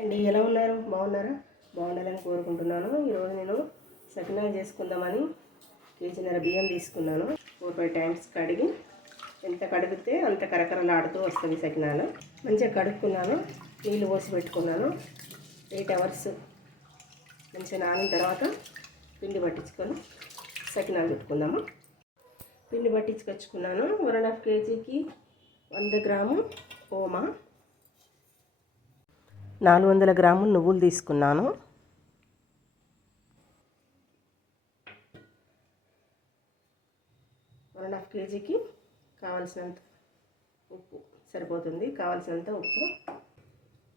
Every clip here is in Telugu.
అండి ఎలా ఉన్నారు? బాగున్నారా? బాగుండాలని కోరుకుంటున్నాను. ఈరోజు నేను సకినాలు చేసుకుందామని కేజీన్నర బియ్యం తీసుకున్నాను. ఫోర్ ఫైవ్ టైమ్స్ కడిగి ఎంత కడిగితే అంత కరకరలాడుతూ వస్తుంది సకినాలు. మంచిగా కడుక్కున్నాను. నీళ్ళు పోసి పెట్టుకున్నాను. ఎయిట్ అవర్స్ మంచిగా నానిన తర్వాత పిండి పట్టించుకొని సకినాలు పెట్టుకుందాము. పిండి పట్టించుకొచ్చుకున్నాను. వన్ అండ్ హాఫ్ కేజీకి వంద గ్రాము ఓమా. నాలుగు వందల గ్రాములు నువ్వులు తీసుకున్నాను. వన్ అండ్ హాఫ్ కేజీకి కావాల్సినంత ఉప్పు సరిపోతుంది. కావాల్సినంత ఉప్పు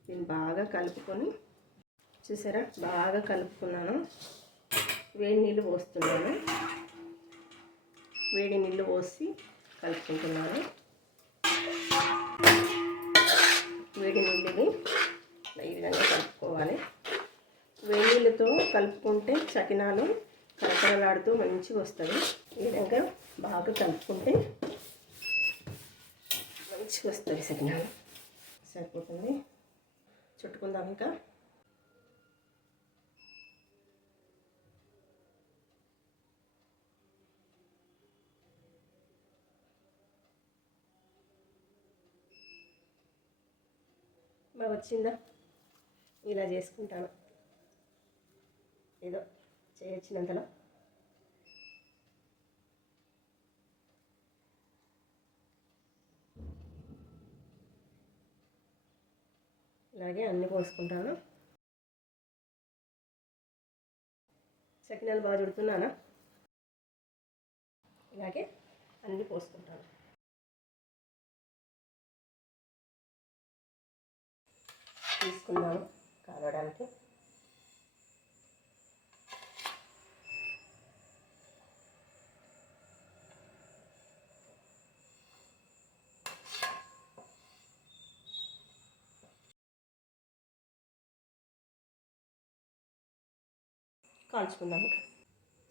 దీన్ని బాగా కలుపుకొని చూసారా? బాగా కలుపుకున్నాను. వేడి నీళ్ళు పోస్తున్నాను. వేడి నీళ్ళు పోసి కలుపుకుంటున్నాను. వేడి నీళ్ళని ఈ విధంగా కలుపుకోవాలి నీళ్ళతో కలుపుకుంటే చకినాలు కరకరలాడుతూ మంచిగా వస్తుంది. ఈ విధంగా బాగా కలుపుకుంటే మంచిగా వస్తుంది సకినాలు సరిపోతుంది. చుట్టుకుందాం ఇంకా. బాగా వచ్చిందా? ఇలా చేసుకుంటాను. ఏదో చేయొచ్చినంతలో ఇలాగే అన్నీ పోసుకుంటాను. సకినాలు బాగా చుడుతున్నానా? ఇలాగే అన్నీ పోసుకుంటాను. తీసుకున్నాను కాగడానికి కాల్చుకుందాము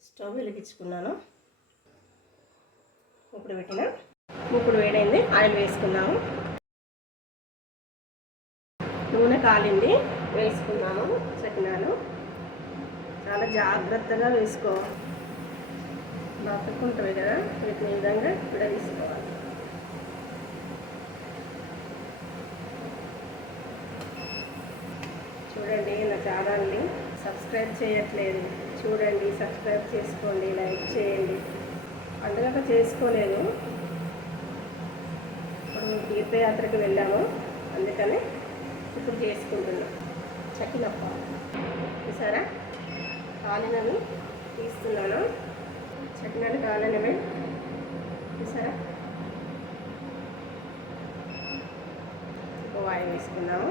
స్టవ్ వెలిగించుకున్నాను. ఇప్పుడు పెట్టిన. ఇప్పుడు వేడైంది ఆయిల్ వేసుకున్నాము. నూనె కాలింది వేసుకున్నాము చకినాలు చాలా జాగ్రత్తగా వేసుకోవాలి బతుకుంటుంది కదా వీటిని విధంగా కూడా తీసుకోవాలి. చూడండి నా అండి సబ్స్క్రైబ్ చేయట్లేదు. చూడండి సబ్స్క్రైబ్ చేసుకోండి లైక్ చేయండి. పండుగ చేసుకోలేదు. ఇప్పుడు తీర్థయాత్రకు వెళ్ళాము. అందుకని ఇప్పుడు చేసుకుంటున్నాం. చకిలప్ప. చూసారా? కాలినవి తీస్తున్నాను. చకినాలు కాలనివే. చూసారా? వాయి వేసుకున్నాము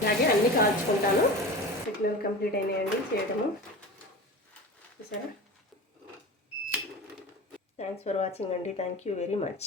అలాగే అన్నీ కాల్చుకుంటాను. ఇట్లా కంప్లీట్ అయినాయండి చేయడము చూసారా? థ్యాంక్స్ ఫర్ వాచింగ్ అండి. Thank you very much